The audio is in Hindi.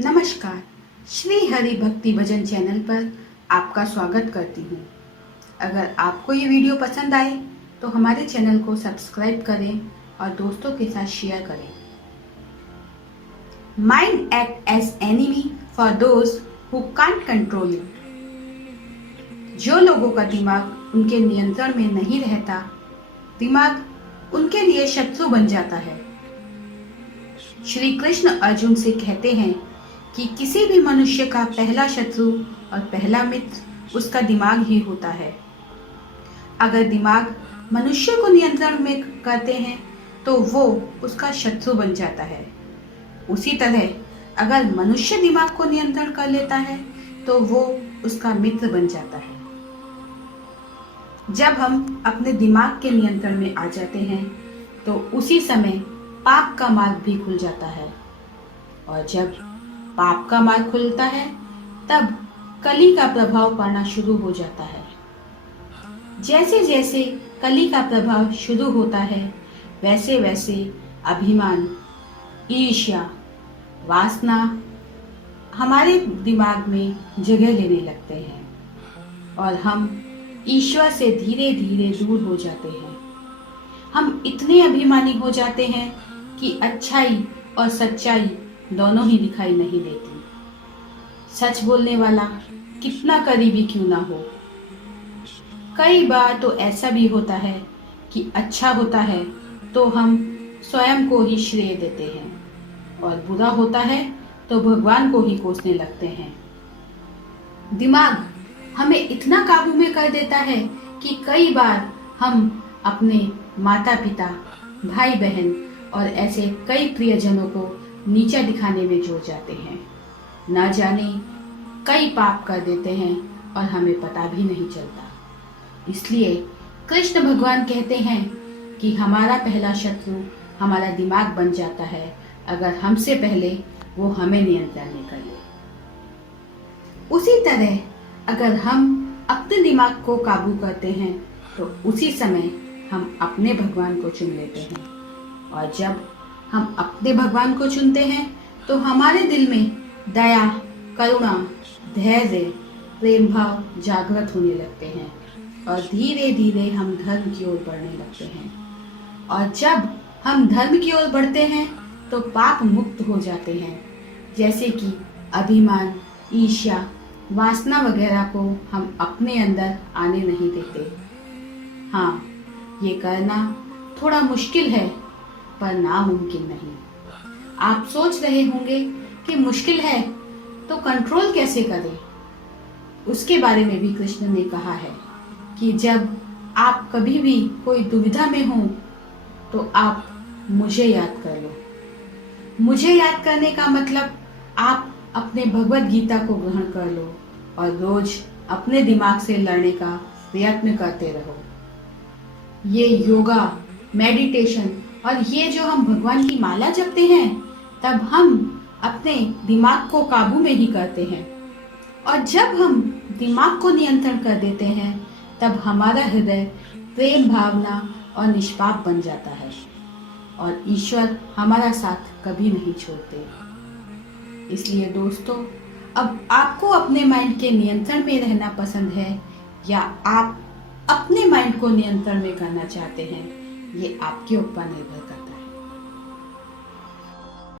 नमस्कार। श्री हरि भक्ति भजन चैनल पर आपका स्वागत करती हूँ। अगर आपको ये वीडियो पसंद आए तो हमारे चैनल को सब्सक्राइब करें और दोस्तों के साथ शेयर करें। Mind act as enemy for those who can't control it. जो लोगों का दिमाग उनके नियंत्रण में नहीं रहता, दिमाग उनके लिए शत्रु बन जाता है। श्री कृष्ण अर्जुन से कहते हैं कि किसी भी मनुष्य का पहला शत्रु और पहला मित्र उसका दिमाग ही होता है। अगर दिमाग मनुष्य को नियंत्रण में करते हैं तो वो उसका शत्रु बन जाता है। उसी तरह अगर मनुष्य दिमाग को नियंत्रण कर लेता है तो वो उसका मित्र बन जाता है। जब हम अपने दिमाग के नियंत्रण में आ जाते हैं तो उसी समय पाप का मार्ग भी खुल जाता है, और जब पाप का मार्ग खुलता है तब कली का प्रभाव पड़ना शुरू हो जाता है। जैसे जैसे कली का प्रभाव शुरू होता है वैसे वैसे अभिमान, ईर्ष्या, वासना हमारे दिमाग में जगह लेने लगते हैं और हम ईश्वर से धीरे धीरे दूर हो जाते हैं। हम इतने अभिमानी हो जाते हैं कि अच्छाई और सच्चाई दोनों ही दिखाई नहीं देती। सच बोलने वाला कितना करीबी क्यों ना हो, कई बार तो ऐसा भी होता है कि अच्छा होता है तो हम स्वयं को ही श्रेय देते हैं और बुरा होता है तो भगवान को ही कोसने लगते हैं। दिमाग हमें इतना काबू में कर देता है कि कई बार हम अपने माता पिता, भाई बहन और ऐसे कई प्रियजनों को नीचा दिखाने में जुड़ जाते हैं। न जाने कई पाप कर देते हैं और हमें पता भी नहीं चलता। इसलिए कृष्ण भगवान कहते हैं कि हमारा पहला शत्रु हमारा दिमाग बन जाता है अगर हमसे पहले वो हमें नियंत्रण में कर ले। उसी तरह अगर हम अपने दिमाग को काबू करते हैं तो उसी समय हम अपने भगवान को चुन लेते हैं, और जब हम अपने भगवान को चुनते हैं तो हमारे दिल में दया, करुणा, धैर्य, प्रेम भाव जागृत होने लगते हैं और धीरे धीरे हम धर्म की ओर बढ़ने लगते हैं। और जब हम धर्म की ओर बढ़ते हैं तो पाप मुक्त हो जाते हैं, जैसे कि अभिमान, ईर्ष्या, वासना वगैरह को हम अपने अंदर आने नहीं देते। हाँ, ये करना थोड़ा मुश्किल है पर नामुमकिन नहीं। आप सोच रहे होंगे कि मुश्किल है तो कंट्रोल कैसे करें। उसके बारे में भी कृष्ण ने कहा है कि जब आप कभी भी कोई दुविधा में हो तो आप मुझे याद कर लो। मुझे याद करने का मतलब आप अपने भगवत गीता को ग्रहण कर लो और रोज अपने दिमाग से लड़ने का प्रयत्न करते रहो। ये योगा, मेडिटेशन और ये जो हम भगवान की माला जपते हैं तब हम अपने दिमाग को काबू में ही करते हैं, और जब हम दिमाग को नियंत्रण कर देते हैं तब हमारा हृदय प्रेम भावना और निष्पाप बन जाता है और ईश्वर हमारा साथ कभी नहीं छोड़ते। इसलिए दोस्तों, अब आपको अपने माइंड के नियंत्रण में रहना पसंद है या आप अपने माइंड को नियंत्रण में करना चाहते हैं, ये आपके ऊपर निर्भर करता है।